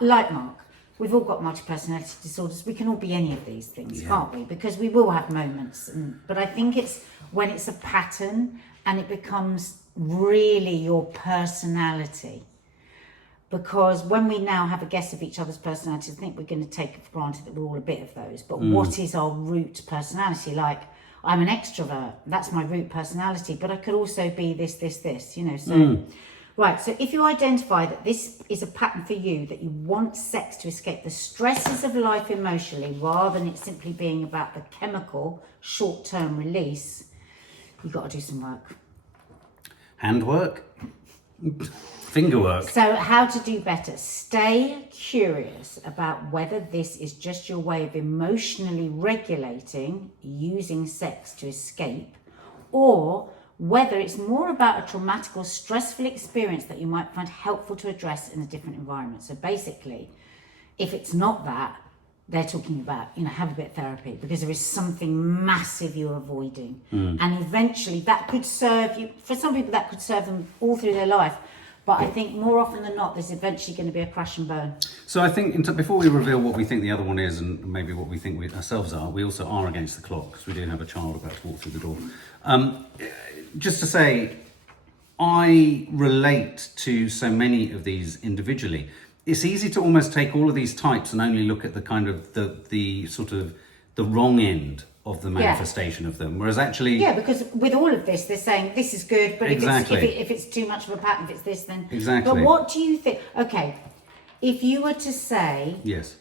like Mark, we've all got multi-personality disorders. We can all be any of these things, can't we? Because we will have moments. But I think it's when it's a pattern and it becomes really your personality. Because when we now have a guess of each other's personalities, I think we're going to take it for granted that we're all a bit of those. But what is our root personality? Like, I'm an extrovert. That's my root personality. But I could also be this, So, right. So if you identify that this is a pattern for you, that you want sex to escape the stresses of life emotionally, rather than it simply being about the chemical short-term release, you've got to do some work. Handwork? Finger work. So how to do better. Stay curious about whether this is just your way of emotionally regulating, using sex to escape, or whether it's more about a traumatic or stressful experience that you might find helpful to address in a different environment. So basically, if it's not that, they're talking about, have a bit of therapy, because there is something massive you're avoiding. And eventually that could serve you, for some people that could serve them all through their life. But I think more often than not, there's eventually going to be a crash and burn. So I think before we reveal what we think the other one is, and maybe what we think we ourselves are, we also are against the clock, because we do have a child about to walk through the door. Just to say, I relate to so many of these individually. It's easy to almost take all of these types and only look at the kind of the sort of the wrong end of the manifestation of them, whereas actually... Yeah, because with all of this, they're saying this is good, but if it's too much of a pattern, if it's this, then... Exactly. But what do you think... Okay, if you were to say... Yes.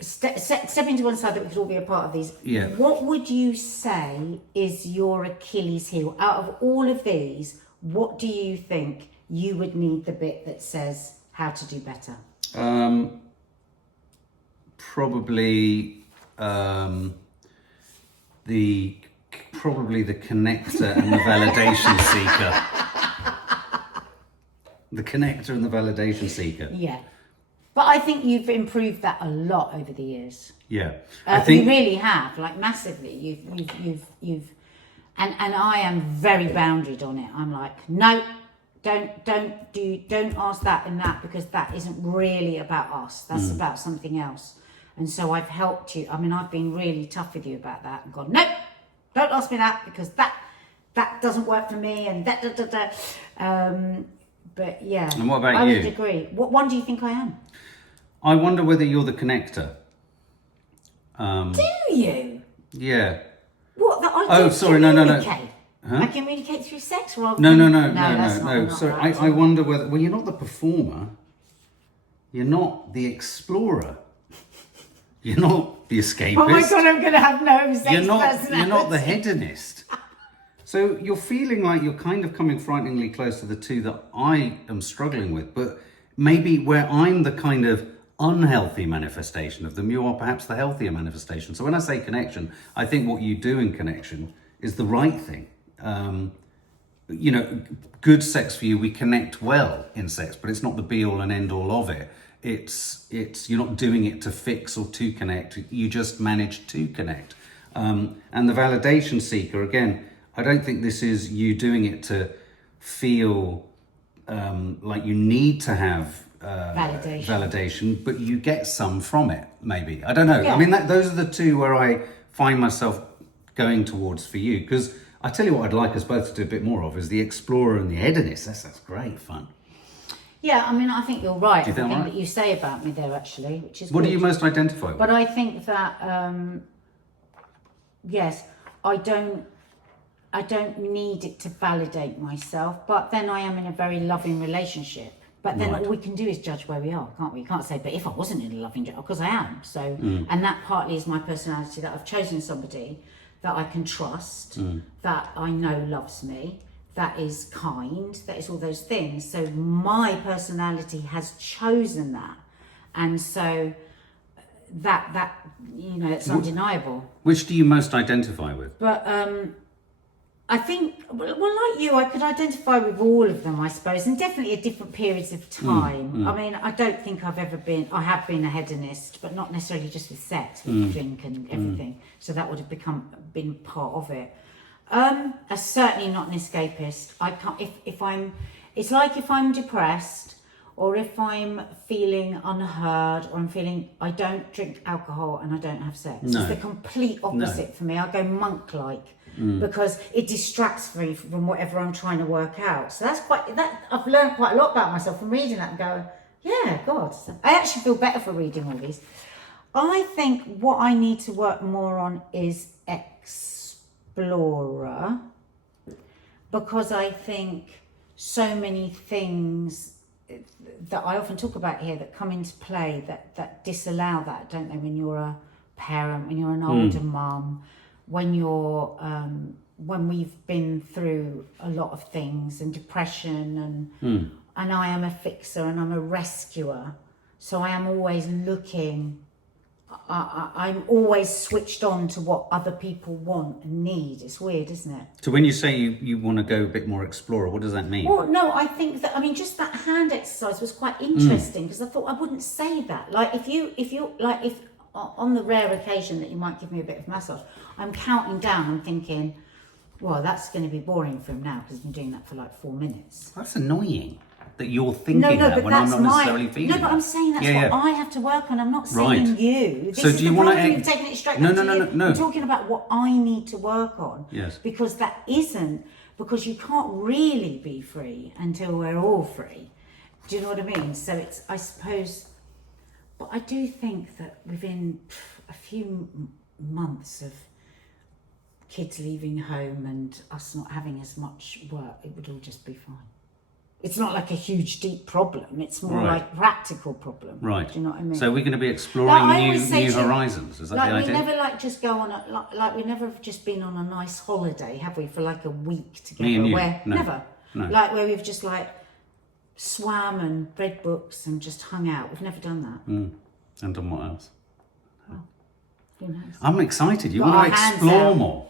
Stepping to one side that we could all be a part of these, yeah. What would you say is your Achilles heel? Out of all of these, what do you think you would need the bit that says how to do better? Probably the connector and the validation seeker. The connector and the validation seeker. Yeah. But I think you've improved that a lot over the years. Yeah. I think you really have, like massively. You've and I am very boundaried on it. I'm like, no, don't ask that and that, because that isn't really about us. That's about something else. And so I've helped you. I mean, I've been really tough with you about that and gone, nope, don't ask me that, because that doesn't work for me, and but yeah. And what about you? I would agree. What one do you think I am? I wonder whether you're the connector. Do you? Yeah. What? That I Oh, do sorry, no. communicate? Huh? I communicate through sex rather No. that's not Sorry, right. I wonder whether... Well, you're not the performer. You're not the explorer. You're not the escapist. Oh my God, I'm going to have no sex personality. You're not the hedonist. So you're feeling like you're kind of coming frighteningly close to the two that I am struggling with, but maybe where I'm the kind of unhealthy manifestation of them, you are perhaps the healthier manifestation. So when I say connection, I think what you do in connection is the right thing. Good sex for you, we connect well in sex, but it's not the be all and end all of it. It's you're not doing it to fix or to connect. You just manage to connect. And the validation seeker, again, I don't think this is you doing it to feel like you need to have validation, but you get some from it, maybe. I don't know. Yeah. I mean, those are the two where I find myself going towards for you, because I tell you what I'd like us both to do a bit more of is the explorer and the hedonist. That's great fun. Yeah, I mean, I think you're right. Do you think that you say about me there, actually, which is what good. do you most identify with? But I think that, yes, I don't need it to validate myself, but then I am in a very loving relationship. But then all we can do is judge where we are, can't we? You can't say, but if I wasn't in a loving relationship, because I am. So, and that partly is my personality, that I've chosen somebody that I can trust, that I know loves me, that is kind, that is all those things. So my personality has chosen that. And so that you know, it's undeniable. Which do you most identify with? But I think, well, like you, I could identify with all of them, I suppose, and definitely at different periods of time. I mean, I don't think I have been a hedonist, but not necessarily just with sex, with drink and everything. So that would have been part of it. Certainly not an escapist. I can't, it's like if I'm depressed, or if I'm feeling unheard, or I don't drink alcohol and I don't have sex. No. It's the complete opposite for me. I go monk-like because it distracts me from whatever I'm trying to work out. So I've learned quite a lot about myself from reading that and going, yeah, God. I actually feel better for reading all these. I think what I need to work more on is explorer, because I think so many things that I often talk about here that come into play that disallow that, don't they? When you're a parent, when you're an older mum, when we've been through a lot of things and depression and I am a fixer and I'm a rescuer, so I am always looking. I'm always switched on to what other people want and need. It's weird, isn't it? So when you say you want to go a bit more explorer, what does that mean? Well, no, I think that, just that hand exercise was quite interesting, because I thought I wouldn't say that. Like if on the rare occasion that you might give me a bit of massage, I'm counting down, I'm thinking, well, that's going to be boring for him now because he's been doing that for like 4 minutes. That's annoying that you're thinking that when I'm not necessarily feeling No, but I'm saying that's what I have to work on. I'm not saying you. This is the problem. You've taken it straight back to you. No. I'm talking about what I need to work on. Yes. Because because you can't really be free until we're all free. Do you know what I mean? So it's, I suppose, but I do think that within a few months of kids leaving home and us not having as much work, it would all just be fine. It's not like a huge, deep problem. It's more like practical problem. Right. Do you know what I mean? So we're going to be exploring new horizons. Is that the idea? We never just go on we never have just been on a nice holiday, have we, for like a week together? Me and you? Where No. never. No. Like where we've just like swam and read books and just hung out. We've never done that. And done what else? Who knows? I'm excited. You Got want to our hands explore out. more.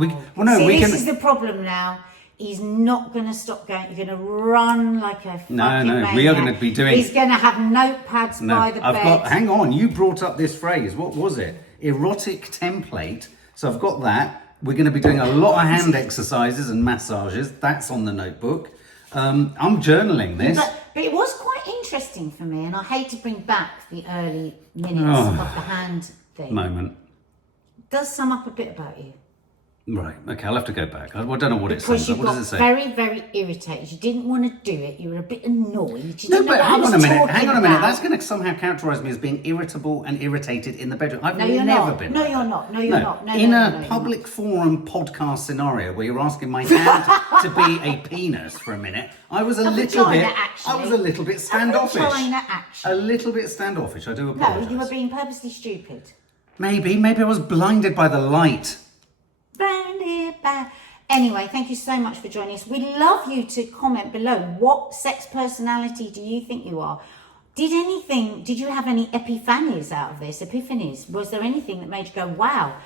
This is the problem now. He's not going to stop going. You're going to run like a fucking maniac. We are going to be doing... He's going to have notepads by the bed. Hang on, you brought up this phrase. What was it? Erotic template. So I've got that. We're going to be doing a lot of hand exercises and massages. That's on the notebook. I'm journaling this. But it was quite interesting for me, and I hate to bring back the early minutes of the hand thing. Moment. It does sum up a bit about you. Right, okay, I'll have to go back. I don't know what it Because says. you What does it got say? very, very irritated. You didn't want to do it. You were a bit annoyed. You No, didn't know but what I hang was on a minute. talking Hang on a minute. about. That's going to somehow characterise me as being irritable and irritated in the bedroom. I've No, you're never not. been. No, like you're that. not. No, you're not. No, in no, a no, you're public forum podcast scenario where you're asking my hand to be a penis for a minute, I was a little bit. Actually. I was a little bit standoffish. Vagina, actually. A little bit standoffish. I do apologise. No, you were being purposely stupid. Maybe I was blinded by the light. Blinded by... Anyway, thank you so much for joining us. We'd love you to comment below. What sex personality do you think you are? Did you have any epiphanies out of this? Epiphanies? Was there anything that made you go, wow?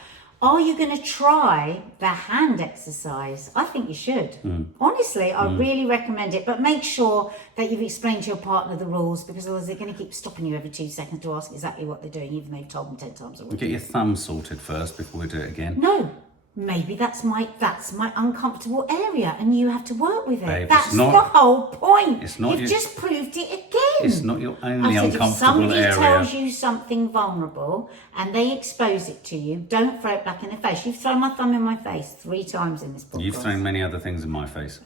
Are you going to try the hand exercise? I think you should. Honestly, I really recommend it. But make sure that you've explained to your partner the rules, because otherwise they're going to keep stopping you every 2 seconds to ask exactly what they're doing, even though you've told them 10 times already. Get your thumb sorted first before we do it again. No. Maybe that's my uncomfortable area, and you have to work with it. Babe, that's the whole point. You've just proved it again. It's not your only I said, uncomfortable if somebody area. tells you something vulnerable and they expose it to you, don't throw it back in the face. You've thrown my thumb in my face 3 times in this podcast. You've thrown many other things in my face.